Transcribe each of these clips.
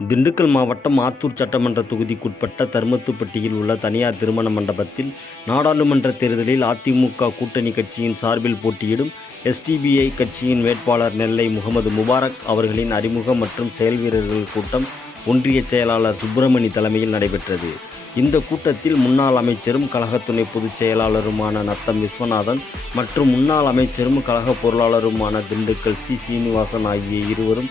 திண்டுக்கல் மாவட்டம் ஆத்தூர் சட்டமன்ற தொகுதிக்குட்பட்ட தர்மத்துப்பட்டியில் உள்ள தனியார் திருமண மண்டபத்தில் நாடாளுமன்ற தேர்தலில் அதிமுக கூட்டணி கட்சியின் சார்பில் போட்டியிடும் எஸ்டிபிஐ கட்சியின் வேட்பாளர் நெல்லை முகமது முபாரக் அவர்களின் அறிமுகம் மற்றும் செயல்வீரர்கள் கூட்டம் ஒன்றிய செயலாளர் சுப்பிரமணி தலைமையில் நடைபெற்றது. இந்த கூட்டத்தில் முன்னாள் அமைச்சரும் கழக துணை பொதுச் செயலாளருமான நத்தம் விஸ்வநாதன் மற்றும் முன்னாள் அமைச்சரும் கழக பொருளாளருமான திண்டுக்கல் சி. சீனிவாசன் ஆகிய இருவரும்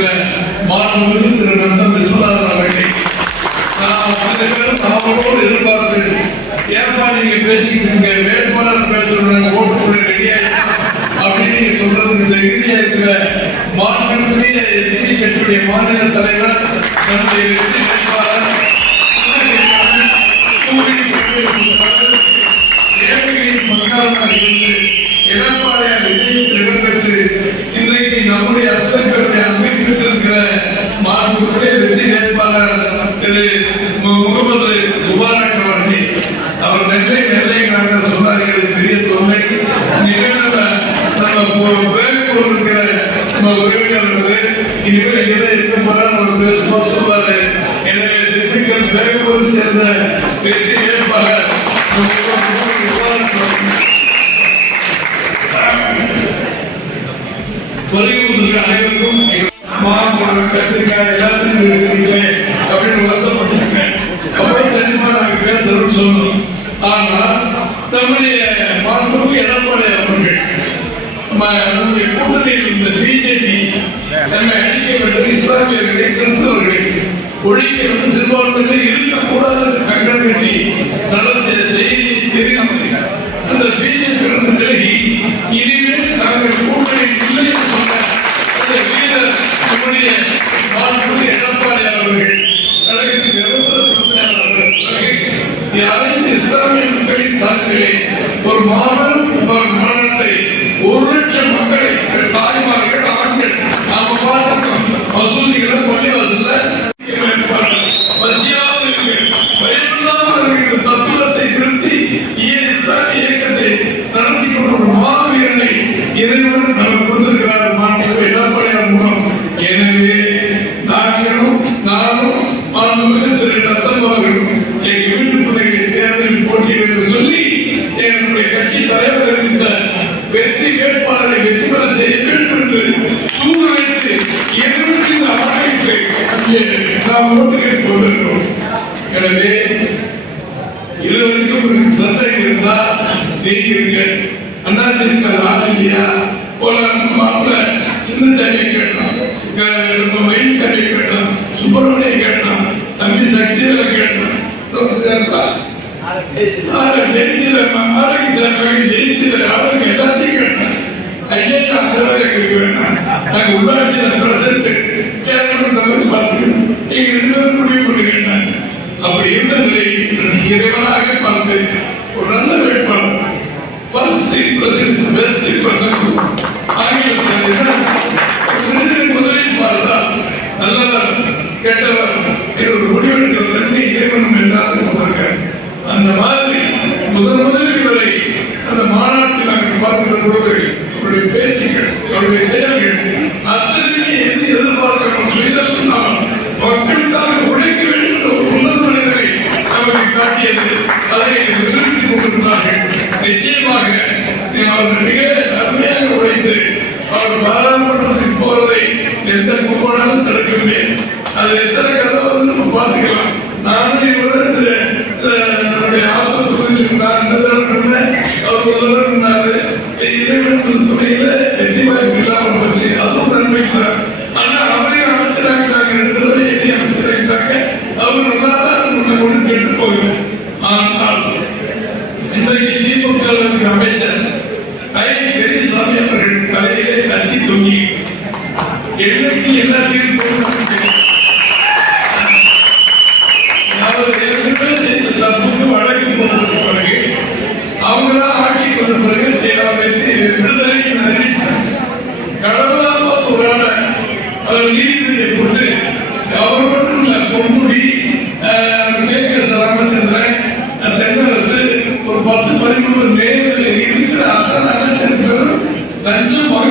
மாநில தலைவர் தன்னுடைய எடப்பாடியார் கத்திரிக்காய் எல்லாத்துக்கும் இருக்கிறீங்களே ஓட்டு கேட்டுக்கொண்டிருக்கிறோம் எனவே இருவருக்கும் சந்தேகம் இருந்தால் நீங்க அதிமுக ஆள் இல்லையா அப்படி இருந்த நிலையில் இறைவனாக பார்த்து ஒரு நல்ல வேட்பாளர். ஃபர்ஸ்ட் பெஸ்ட் இம்ப்ரெஷன் நானும் இவரு நம்முடைய ஆத்தூர் தொகுதியில் நான் நிறுவனம் அவர் முதல்வர் இறைவன் துணையில வெற்றி வாய்ப்பு இல்லாமல் போச்சு அதுவும் நன்மை தான். ஆனா அவரே அமைச்சராகிட்டாங்க இருக்கிறது என்னை அமைச்சராகிட்டாங்க அவர் நல்லா உன்னை கொண்டு கேட்டு போகிறேன் ஆனால் இன்றைக்கு திமுக அமைச்சர் கை பெரியசாமி அவர்கள் தலையிலே கத்தி தொங்கி என்னைக்கு என்ன தீர்ப்பு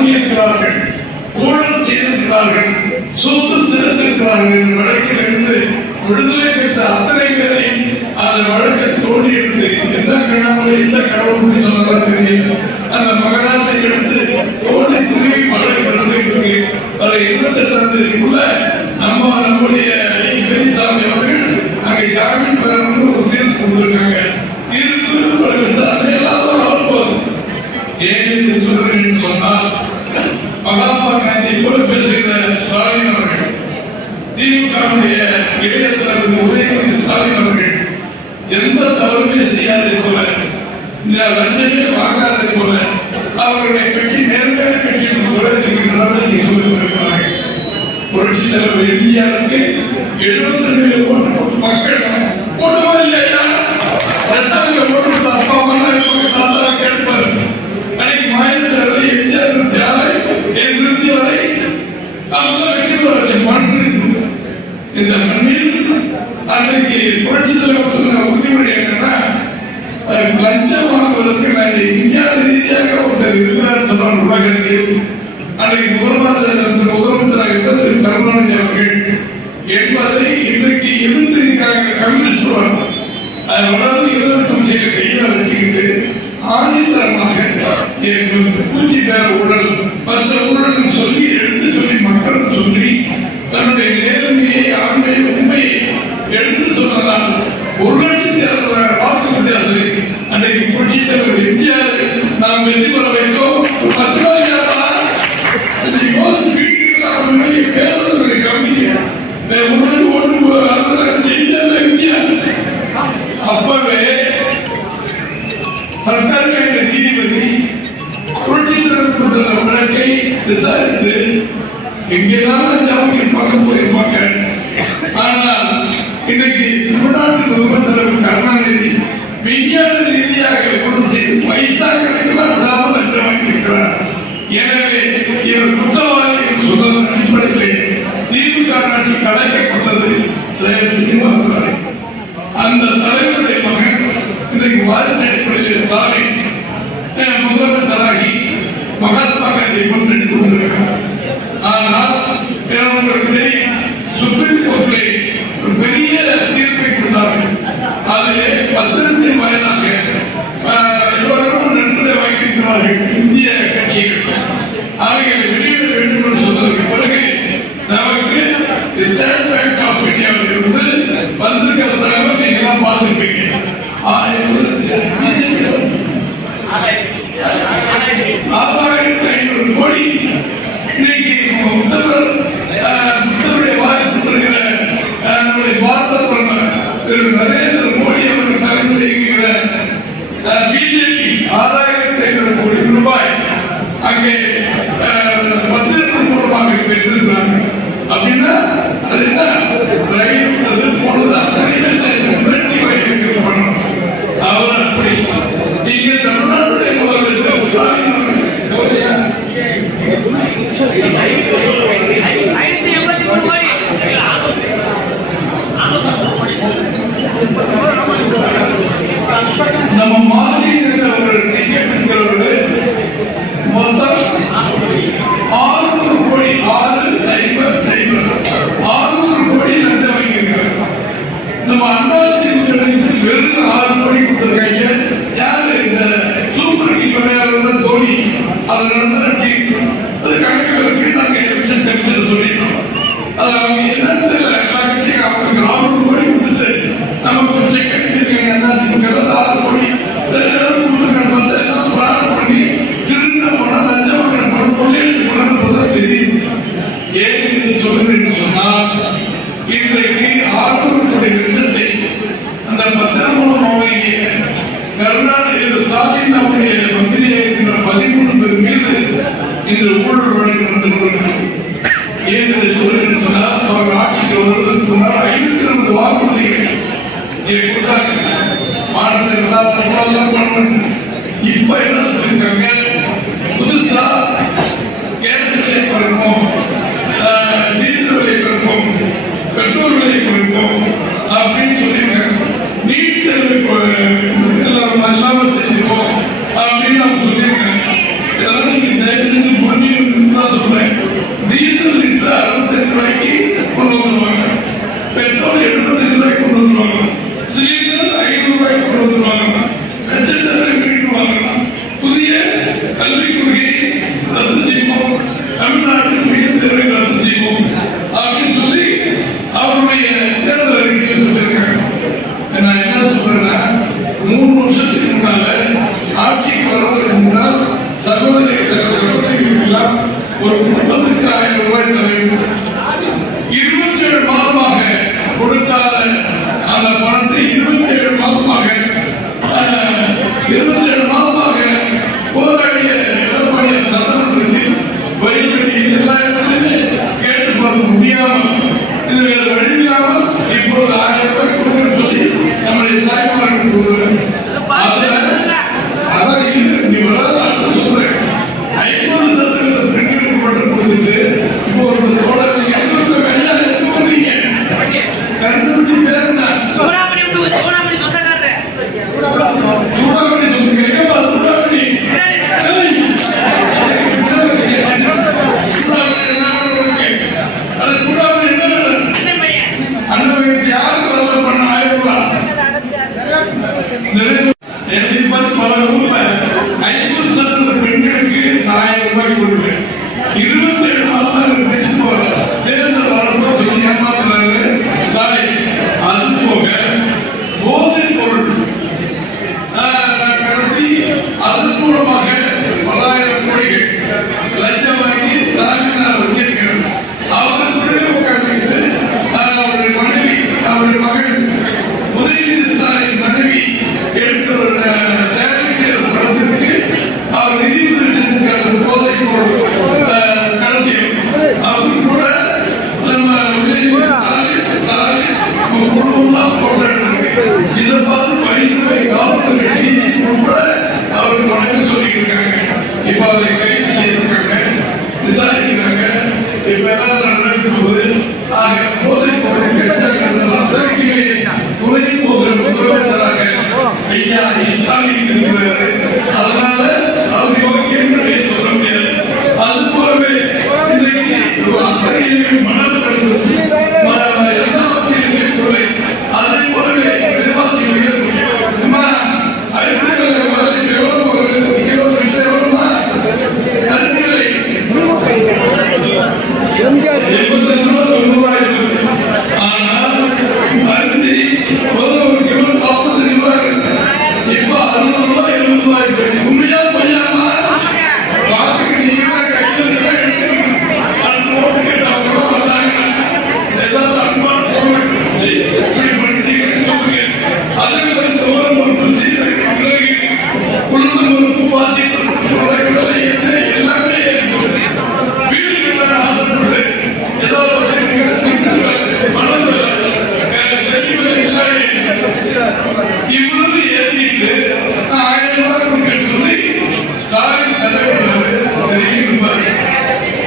வாங்கியிருக்கிறார்கள் ஊழல் செய்திருக்கிறார்கள் சொத்து சேர்த்திருக்கிறார்கள் இந்த வழக்கிலிருந்து விடுதலை பெற்ற அத்தனை பேரை அந்த வழக்கை தோண்டி எடுத்து எந்த கடவுளை எந்த கடவுள் சொன்னதாக அந்த மகராஜை எடுத்து தோண்டி திரும்பி வழக்கு நடந்துட்டு பல இருபத்தி எட்டாம் தேதிக்குள்ள நம்ம நம்முடைய பெரியசாமி அவர்கள் அங்கே ஜாமீன் பெறணும்னு ஒரு தீர்ப்பு கொடுத்துருக்காங்க. தீர்ப்பு விசாரணை எல்லாரும் ஏன் சொல்றது மகாத்மா காந்தி போல பேசுகிற ஸ்டாலின் அவர்கள் திமுகவுடைய இளைய தலைவர் உதயநிதி ஸ்டாலின் அவர்கள் எந்த தவறுமே செய்யாதது போல இந்த லஞ்சமே வாங்காதது போல அவர்களை கட்டி நேர்மையாக கட்டி போல நீங்கள் நடவடிக்கை புரட்சி தலைவர் எம்ஜிஆருக்கு எழுபத்தி ரெண்டு மக்கள் போட்டமா இல்லையா எதிர்த்திருக்கிறாங்க கம்யூனிஸ்ட் அது வளர்ந்து இருபத்தஞ்சு கையில வச்சுக்கிட்டு சொல்லி எடுத்து சொல்லி மக்களும் சொல்லி தன்னுடைய நேர்மையை ஆண்மை உண்மையை எடுத்து சொன்னதால் ஒரு லட்சத்தி அறுபதாயிரம் வாக்கு வித்தியாசத்தை அன்றைக்கு புரட்சித்தலைவர் நாம் வெற்றி பெற வேண்டும். Yeah. பிஜேபி ஆறாயிரத்தி ஐநூறு கோடி ரூபாய் அங்கே பத்திரத்தின் மூலமாக பெற்றிருக்கிறாங்க அப்படின்னா அது என்ன?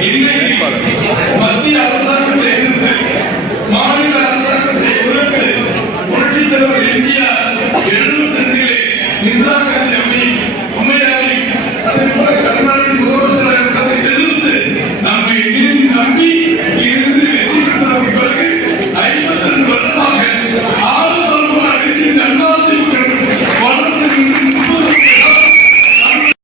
Amen.